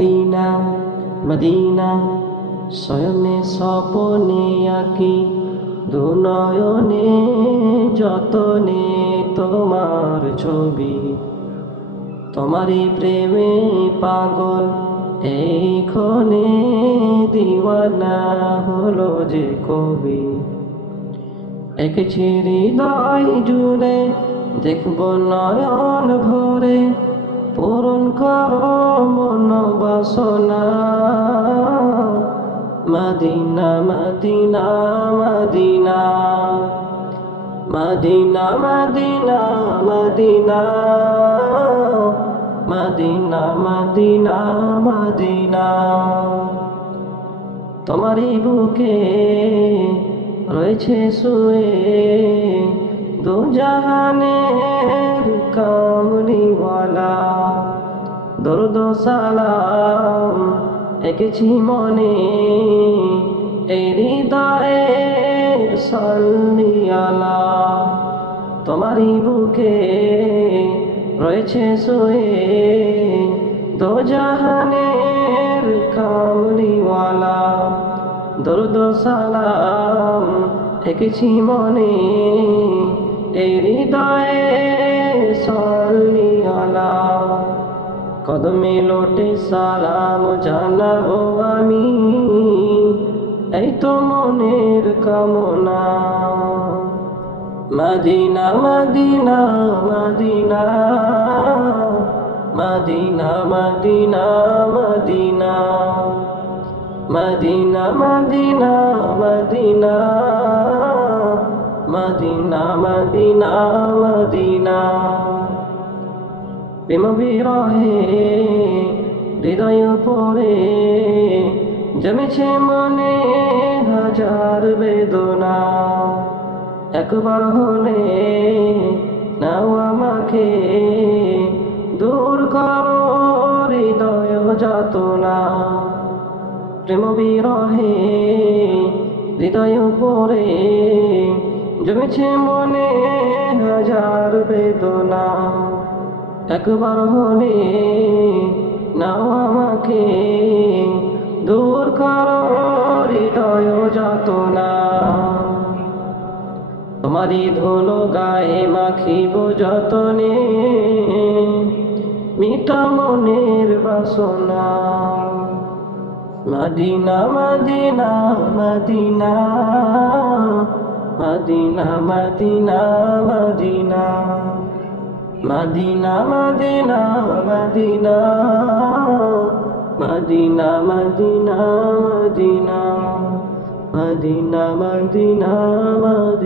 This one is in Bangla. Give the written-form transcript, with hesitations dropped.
মদিনা মদিনা শয়নে স্বপনে আঁকি দুনয়নে যতনে তোমার ছবি। তোমারই প্রেমে পাগল এই ক্ষণে দিওয়ানা হলো যে কবি। এঁকেছি হৃদয় জুড়ে দেখব নয়ন ভরে পূরণ করো মন বাসনা। Medina Medina Medina Medina Medina Medina Medina Medina Medina. তোমারই বুকে রয়েছে শুয়ে দু জাহানের কামলিওয়ালা। দরুদ সালাম এঁকেছি মনে এই হৃদয়ে সাল্লি আলা। তোমারই বুকে রয়েছে শুয়ে দু জাহানের কামলিওয়ালা। দরুদ সালাম এঁকেছি মনে এই হৃদয়ে সাল্লি আলা। কদমে লোটে সালাম জানাবো আমি এই তো মনের কামনা। Medina Medina Medina Medina Medina Medina Medina Medina Medina Medina Medina Medina. প্রেম বিরহে হৃদয় পড়ে জমেছে মনে হাজার বেদনা। একবার হলে নাও আমাকে দূর করো হৃদয় যাতনা। প্রেম বিরহে হৃদয় পড়ে জমেছে মনে হাজার বেদনা। একবার হলে নাও আমাকে দূর করো হৃদয় যাতনা। তোমারই ধুলো গায়ে মাখিব যতনে মিঠা মনের বাসনা। Medina Medina Medina Medina Medina Medina Medina Medina Medina Medina Medina Medina Medina Medina Medina.